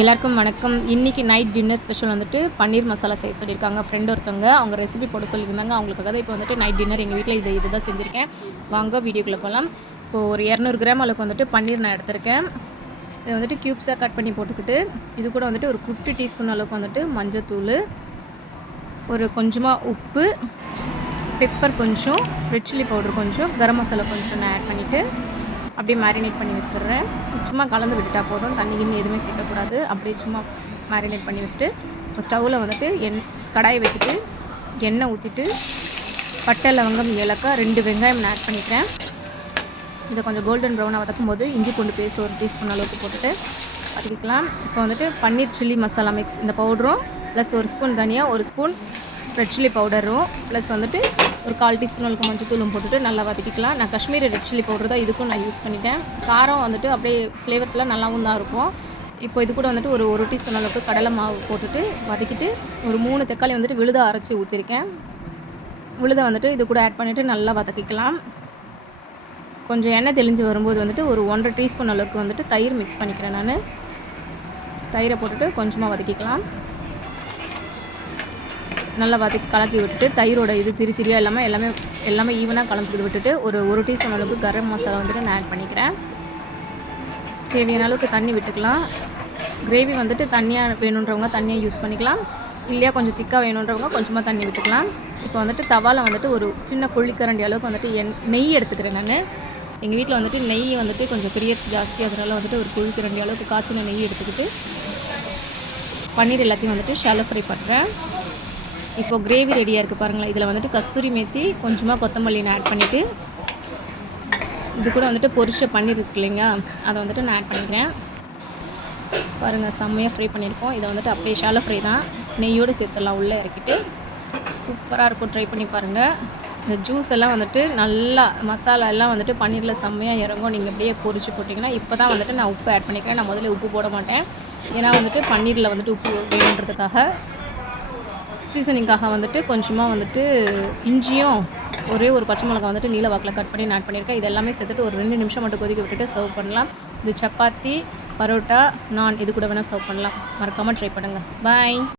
எல்லாருக்கும் வணக்கம். இன்றைக்கி நைட் டின்னர் ஸ்பெஷல் வந்துட்டு பன்னீர் மசாலா செய்ய சொல்லியிருக்காங்க ஃப்ரெண்ட் ஒருத்தவங்க. அவங்க ரெசிபி போட சொல்லியிருந்தாங்க. அவங்களுக்காக தான் இப்போ வந்துட்டு நைட் டின்னர் எங்கள் வீட்டில் இது தான் செஞ்சுருக்கேன். வாங்க வீடியோக்குள்ளே போகலாம். இப்போது ஒரு 200 கிராம் அளவுக்கு வந்துட்டு பன்னீர் நான் எடுத்திருக்கேன். இதை வந்துட்டு க்யூப்ஸாக கட் பண்ணி போட்டுக்கிட்டு இது கூட வந்துட்டு ஒரு குட்டி டீஸ்பூன் அளவுக்கு வந்துட்டு மஞ்சத்தூள், ஒரு கொஞ்சமாக உப்பு, பெப்பர் கொஞ்சம், ரெட் சில்லி பவுடர் கொஞ்சம், கரம் மசாலா கொஞ்சம் நான் ஆட் பண்ணிவிட்டு அப்படியே மேரினேட் பண்ணி வச்சிடுறேன். சும்மா கலந்து விட்டுட்டா போதும், தண்ணி கிண்ணி எதுவுமே சேர்க்கக்கூடாது. அப்படியே சும்மா மேரினேட் பண்ணி வச்சுட்டு இப்போ ஸ்டவ்வில் வந்துட்டு கடாயை வச்சுட்டு எண்ணெய் ஊற்றிட்டு பட்டை, லவங்கம், ஏலக்காய், 2 வெங்காயம் நான் ஆட் பண்ணிக்கிறேன். இதை கொஞ்சம் கோல்டன் ப்ரௌனாக வதக்கும் போது இஞ்சி பூண்டு பேஸ்ட் ஒரு டீஸ்பூன் அளவுக்கு போட்டுட்டு வதக்கிக்கலாம். இப்போ வந்துட்டு பன்னீர் சில்லி மசாலா மிக்ஸ் இந்த பவுடரும் ப்ளஸ் 1 ஸ்பூன் தனியாக, 1 ஸ்பூன் ரெட் சில்லி பவுடரும் ப்ளஸ் வந்துட்டு ஒரு 1/4 டீஸ்பூன் அளவுக்கு மஞ்சத்தூளும் போட்டுட்டு நல்லா வதக்கிக்கலாம். நான் காஷ்மீரி ரெட் சில்லி பவுடர் தான் இதுக்கும் நான் யூஸ் பண்ணிட்டேன். காரம் வந்துட்டு அப்படியே ஃப்ளேவர்ஃபுல்லாக நல்லாவும் தான் இருக்கும். இப்போ இது கூட வந்துட்டு ஒரு டீஸ்பூன் அளவுக்கு கடலை மாவு போட்டுட்டு வதக்கிட்டு ஒரு 3 தக்காளி வந்துட்டு விழுத அரைச்சி ஊற்றிருக்கேன். விழுத வந்துட்டு இது கூட ஆட் பண்ணிவிட்டு நல்லா வதக்கிக்கலாம். கொஞ்சம் எண்ணெய் தெளிஞ்சு வரும்போது வந்துட்டு ஒரு 1/2 டீஸ்பூன் அளவுக்கு வந்துட்டு தயிர் மிக்ஸ் பண்ணிக்கிறேன். நான் தயிரை போட்டுட்டு கொஞ்சமாக வதக்கிக்கலாம். நல்லா வதக்கி கலக்கி விட்டுட்டு தயிரோட இது திரியாக எல்லாமே ஈவனாக கலந்து விட்டுட்டு ஒரு டீஸ்பூன் அளவுக்கு கரம் மசாலா வந்துட்டு நான் ஆட் பண்ணிக்கிறேன். தேவையான அளவுக்கு தண்ணி விட்டுக்கலாம். கிரேவி வந்துட்டு தண்ணியாக வேணுன்றவங்க தண்ணியாக யூஸ் பண்ணிக்கலாம், இல்லையா கொஞ்சம் திக்காக வேணுன்றவங்க கொஞ்சமாக தண்ணி விட்டுக்கலாம். இப்போ வந்துட்டு தவாவில் வந்துட்டு ஒரு சின்ன கொள்ளிக்கரண்டி அளவுக்கு வந்துட்டு நெய் எடுத்துக்கிறேன். நான் எங்கள் வீட்டில் வந்துட்டு நெய் வந்துட்டு கொஞ்சம் பிரியர்ஸ் ஜாஸ்தி, அதனால் வந்துட்டு ஒரு கொள்ளிக்கரண்டி அளவுக்கு காய்ச்சின நெய் எடுத்துக்கிட்டு பன்னீர் எல்லாத்தையும் வந்துட்டு ஷாலோ ஃப்ரை பண்ணுறேன். இப்போ கிரேவி ரெடியாக இருக்குது பாருங்களேன். இதில் வந்துட்டு கஸ்தூரி மேத்தி, கொஞ்சமாக கொத்தமல்லி நான் ஆட் பண்ணிவிட்டு இது கூட வந்துட்டு பொரிச்ச பன்னீர் இருக்கு இல்லைங்க, அதை வந்துட்டு நான் ஆட் பண்ணிக்கிறேன். பாருங்கள், செம்மையாக ஃப்ரை பண்ணியிருக்கோம். இதை வந்துட்டு அப்படியே ஷாலோ ஃப்ரை தான், நெய்யோடு சேர்த்துடலாம். உள்ளே இறக்கிட்டு சூப்பராக இருக்கும், ட்ரை பண்ணி பாருங்கள். இந்த ஜூஸ் எல்லாம் வந்துட்டு நல்லா மசாலா எல்லாம் வந்துட்டு பன்னீரில் செம்மையாக இறங்கும். நீங்கள் அப்படியே பொரிச்சு போட்டிங்கன்னா இப்போ தான் வந்துட்டு நான் உப்பு ஆட் பண்ணிக்கிறேன். நான் முதல்ல உப்பு போட மாட்டேன், ஏன்னா வந்துட்டு பன்னீரில் வந்துட்டு உப்பு வேணுன்றதுக்காக. சீசனிங்காக வந்துட்டு கொஞ்சமாக வந்துட்டு இஞ்சியும் ஒரு பச்சை மிளகாய் வந்துட்டு நீல வாக்கில் கட் பண்ணி நான் ஆட் பண்ணியிருக்கேன். இது எல்லாமே சேர்த்துட்டு ஒரு 2 நிமிஷம் மட்டும் கொதிக்க விட்டுட்டு சர்வ் பண்ணலாம். இது சப்பாத்தி, பரோட்டா, நான் இது கூட வேணால் சர்வ் பண்ணலாம். மறக்காமல் ட்ரை பண்ணுங்கள். பாய்.